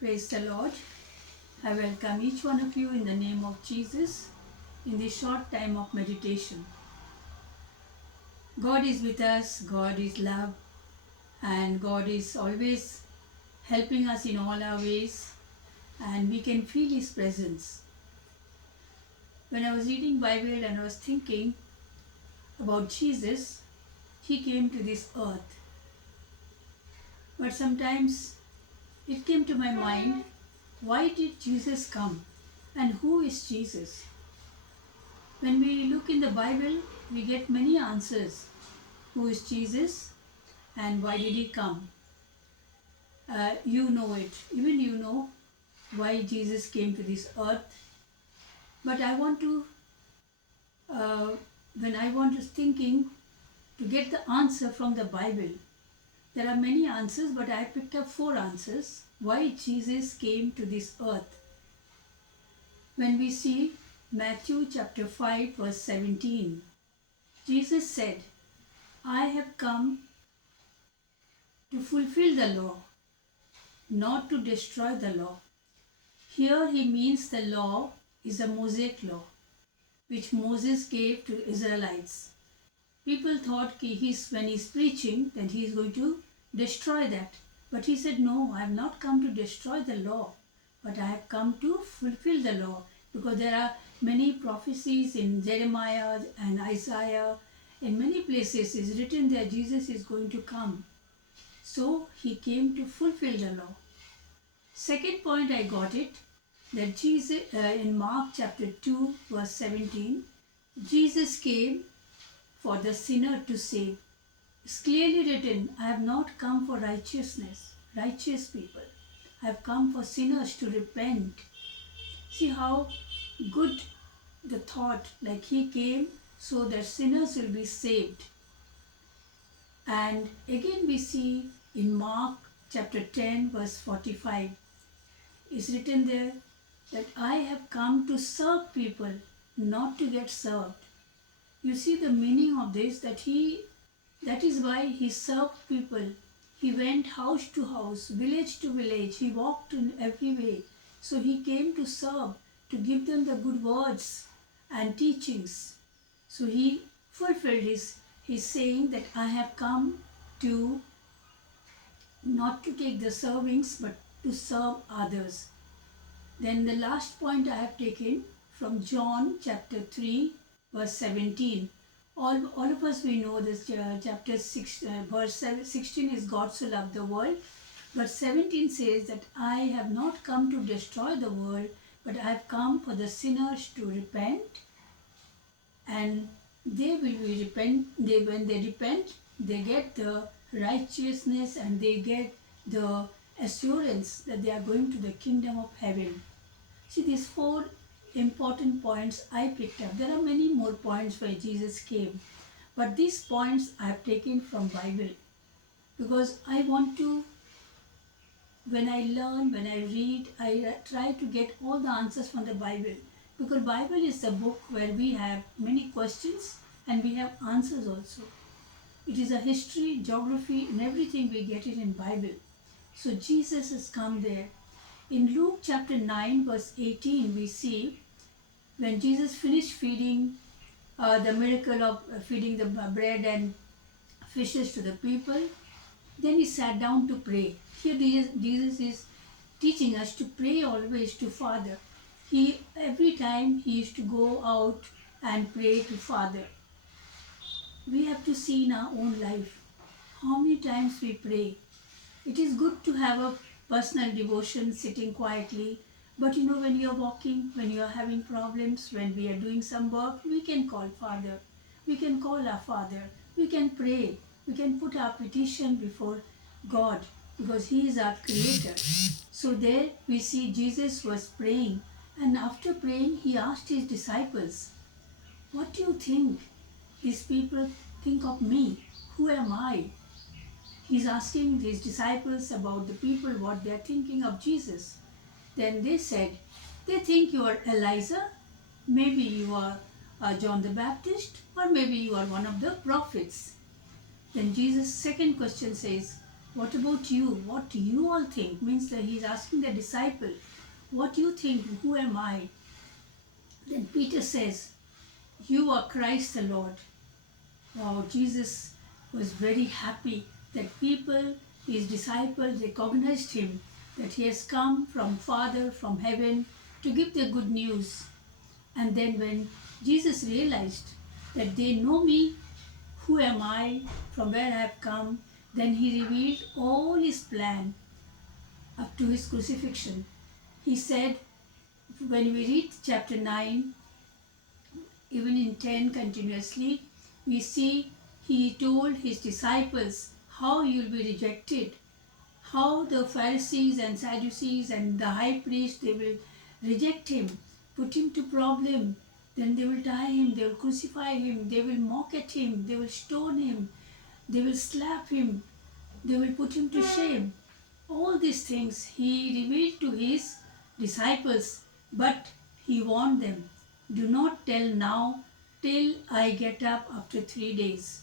Praise the Lord. I welcome each one of you in the name of Jesus in this short time of meditation. God is with us, God is love, and God is always helping us in all our ways, and we can feel His presence. When I was reading Bible and I was thinking about Jesus, He came to this earth. But sometimes it came to my mind, why did Jesus come? And who is Jesus? When we look in the Bible, we get many answers. Who is Jesus and why did He come? You know it. Even you know why Jesus came to this earth. But I want to, uh, when I want to thinking to get the answer from the Bible, there are many answers, but I picked up 4 answers why Jesus came to this earth. When we see Matthew chapter 5 verse 17, Jesus said, I have come to fulfill the law, not to destroy the law. Here he means the law is a Mosaic law, which Moses gave to Israelites. People thought when he's preaching, then he is going to destroy that. But he said, no, I have not come to destroy the law, but I have come to fulfill the law. Because there are many prophecies in Jeremiah and Isaiah. In many places it is written that Jesus is going to come. So he came to fulfill the law. Second point I got it, that Jesus, in Mark chapter 2 verse 17, Jesus came for the sinner to save. It's clearly written, I have not come for righteous people. I have come for sinners to repent. See how good the thought, like he came so that sinners will be saved. And again we see in Mark chapter 10 verse 45, it's written there that I have come to serve people, not to get served. You see the meaning of this, that is why he served people. He went house to house, village to village. He walked in every way. So he came to serve, to give them the good words and teachings. So he fulfilled his saying that I have come to not to take the servings but to serve others. Then the last point I have taken from John chapter 3 verse 17. All of us we know this chapter 6 verse 16 is God so loved the world. Verse 17 says that I have not come to destroy the world, but I have come for the sinners to repent, and they will be repent. When they repent, they get the righteousness and they get the assurance that they are going to the kingdom of heaven. See, these 4 important points I picked up. There are many more points where Jesus came, but these points I have taken from Bible, because I want to, when I learn, when I read, I try to get all the answers from the Bible, because Bible is the book where we have many questions and we have answers also. It is a history, geography, and everything we get it in Bible. So Jesus has come there. In Luke chapter 9 verse 18 we see when Jesus finished feeding the miracle of feeding the bread and fishes to the people, then he sat down to pray. Here Jesus is teaching us to pray always to Father. Every time he used to go out and pray to Father. We have to see in our own life how many times we pray. It is good to have a personal devotion sitting quietly, but when you are walking, when you are having problems, when we are doing some work, we can call Father. We can call our Father. We can pray. We can put our petition before God, because He is our Creator. So there we see Jesus was praying, and after praying He asked His disciples, what do you think these people think of me? Who am I? He's asking his disciples about the people, what they are thinking of Jesus. Then they said, they think you are Elijah, maybe you are John the Baptist, or maybe you are one of the prophets. Then Jesus' second question says, What about you? What do you all think? Means that he's asking the disciple, what do you think? Who am I? Then Peter says, you are Christ the Lord. Wow, Jesus was very happy that people, his disciples, recognized him, that he has come from Father, from heaven, to give the good news. And then when Jesus realized that they know me, who am I, from where I have come, then he revealed all his plan up to his crucifixion. He said, when we read chapter 9, even in 10 continuously, we see he told his disciples how you will be rejected, how the Pharisees and Sadducees and the high priest, they will reject him, put him to problem, then they will tie him, they will crucify him, they will mock at him, they will stone him, they will slap him, they will put him to shame. All these things he revealed to his disciples, but he warned them, do not tell now till I get up after 3 days.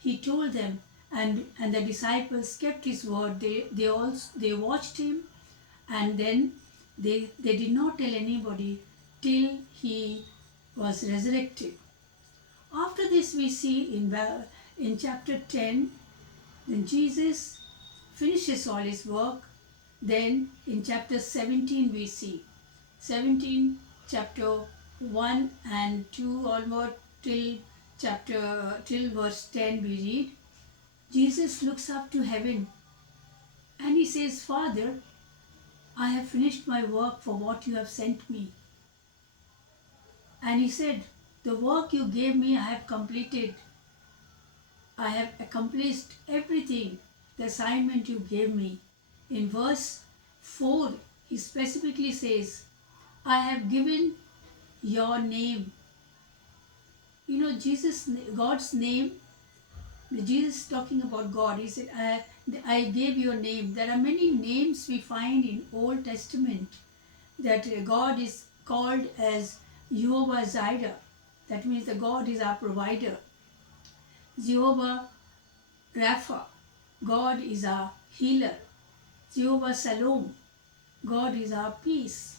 He told them, and the disciples kept his word. They watched him, and then they did not tell anybody till he was resurrected. After this, we see in chapter 10, then Jesus finishes all his work. Then in chapter 17 we see 17 chapter 1 and 2 onward till verse 10 we read, Jesus looks up to heaven and he says, Father, I have finished my work for what you have sent me. And he said, the work you gave me I have completed. I have accomplished everything, the assignment you gave me. In verse 4, he specifically says, I have given your name. You know, God's name, Jesus talking about God, he said, I gave your name. There are many names we find in Old Testament that God is called as Jehovah Jireh. That means the God is our provider. Jehovah Rapha, God is our healer. Jehovah Shalom, God is our peace.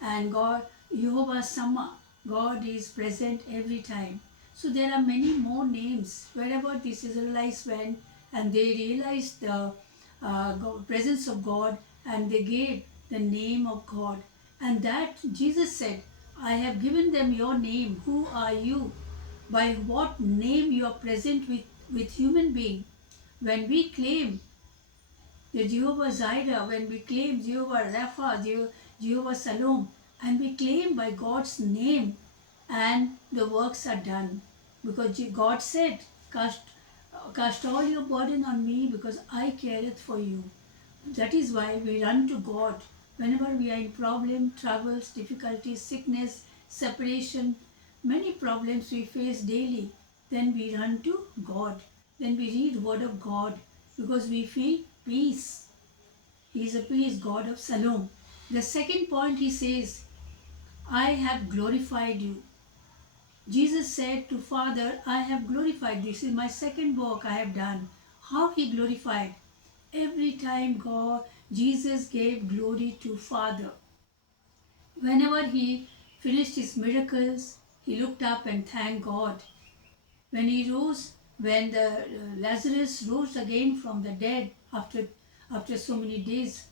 And God, Jehovah Sama, God is present every time. So there are many more names. Wherever these Israelites went and they realized the presence of God and they gave the name of God. And that Jesus said, I have given them your name. Who are you? By what name you are present with human being. When we claim the Jehovah Jireh, when we claim Jehovah Rapha, Jehovah Shalom, and we claim by God's name, and the works are done. Because God said, cast all your burden on me because I careth for you. That is why we run to God. Whenever we are in problem, troubles, difficulties, sickness, separation, many problems we face daily, then we run to God. Then we read word of God because we feel peace. He is a peace, God of Shalom. The second point he says, I have glorified you. Jesus said to Father, I have glorified. This is my second work I have done. How he glorified? Every time Jesus gave glory to Father. Whenever he finished his miracles, he looked up and thanked God. When he rose, when the Lazarus rose again from the dead after so many days,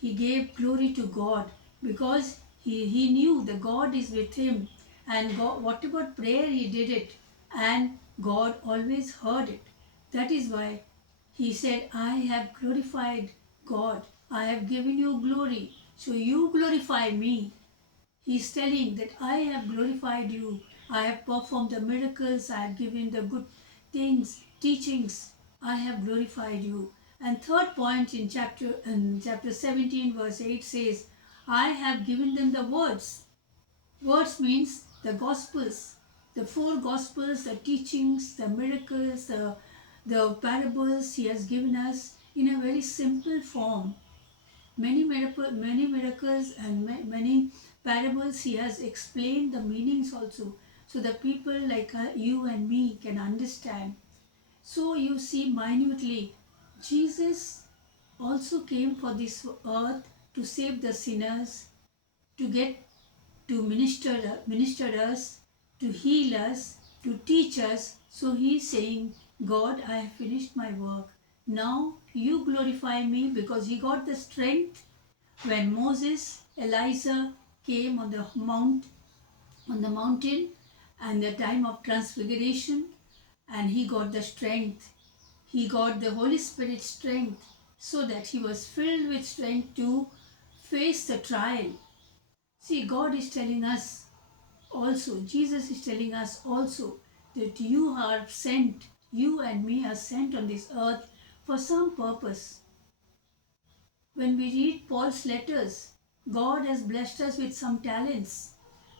he gave glory to God because he knew the God is with him, and God, whatever prayer he did it, and God always heard it. That is why he said, I have glorified God. I have given you glory. So you glorify me. He is telling that I have glorified you. I have performed the miracles. I have given the good things, teachings. I have glorified you. And third point in chapter 17 verse 8 says, I have given them the words. Words means the gospels. The four gospels, the teachings, the miracles, the parables he has given us in a very simple form. Many miracles and many parables he has explained the meanings also, so the people like you and me can understand. So you see minutely Jesus also came for this earth to save the sinners, to get to minister us, to heal us, to teach us. So he is saying, God, I have finished my work. Now you glorify me, because he got the strength when Moses, Elijah came on the mountain and the time of transfiguration, and he got the strength. He got the Holy Spirit strength, so that he was filled with strength to face the trial. See, God is telling us also, Jesus is telling us also, that you are sent, you and me are sent on this earth for some purpose. When we read Paul's letters, God has blessed us with some talents.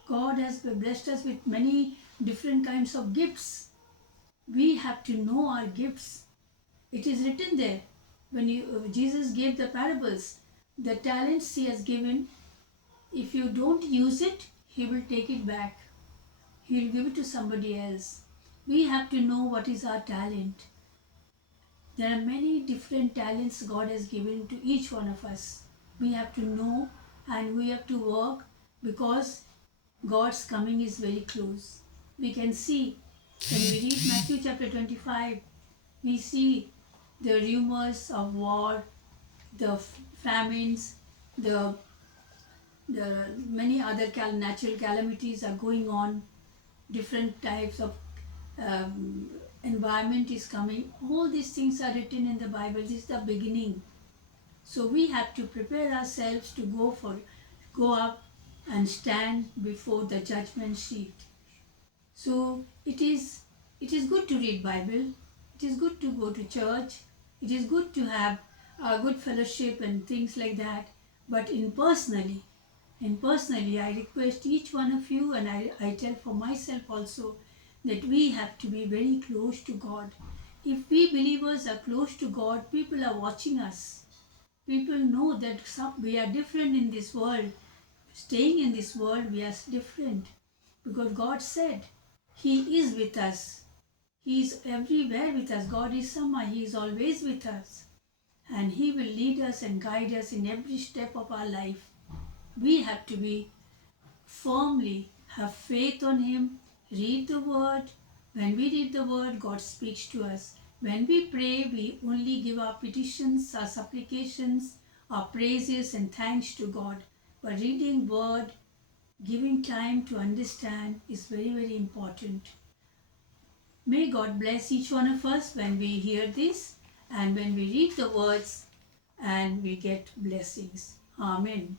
God has blessed us with many different kinds of gifts. We have to know our gifts. It is written there. When Jesus gave the parables, the talents he has given, if you don't use it, he will take it back. He will give it to somebody else. We have to know what is our talent. There are many different talents God has given to each one of us. We have to know and we have to work, because God's coming is very close. We can see when we read Matthew chapter 25, we see the rumors of war, the famines, the, the many other natural calamities are going on, different types of um, environment is coming. All these things are written in the Bible. This is the beginning. So we have to prepare ourselves to go up and stand before the judgment seat. So it is good to read Bible. It is good to go to church. It is good to have a good fellowship and things like that. But personally, I request each one of you, and I tell for myself also, that we have to be very close to God. If we believers are close to God, people are watching us. People know that we are different in this world. Staying in this world, we are different. Because God said, He is with us. He is everywhere with us. God is somewhere. He is always with us. And He will lead us and guide us in every step of our life. We have to be firmly have faith on Him, read the Word. When we read the Word, God speaks to us. When we pray, we only give our petitions, our supplications, our praises and thanks to God. But reading Word, giving time to understand is very, very important. May God bless each one of us when we hear this and when we read the words and we get blessings. Amen.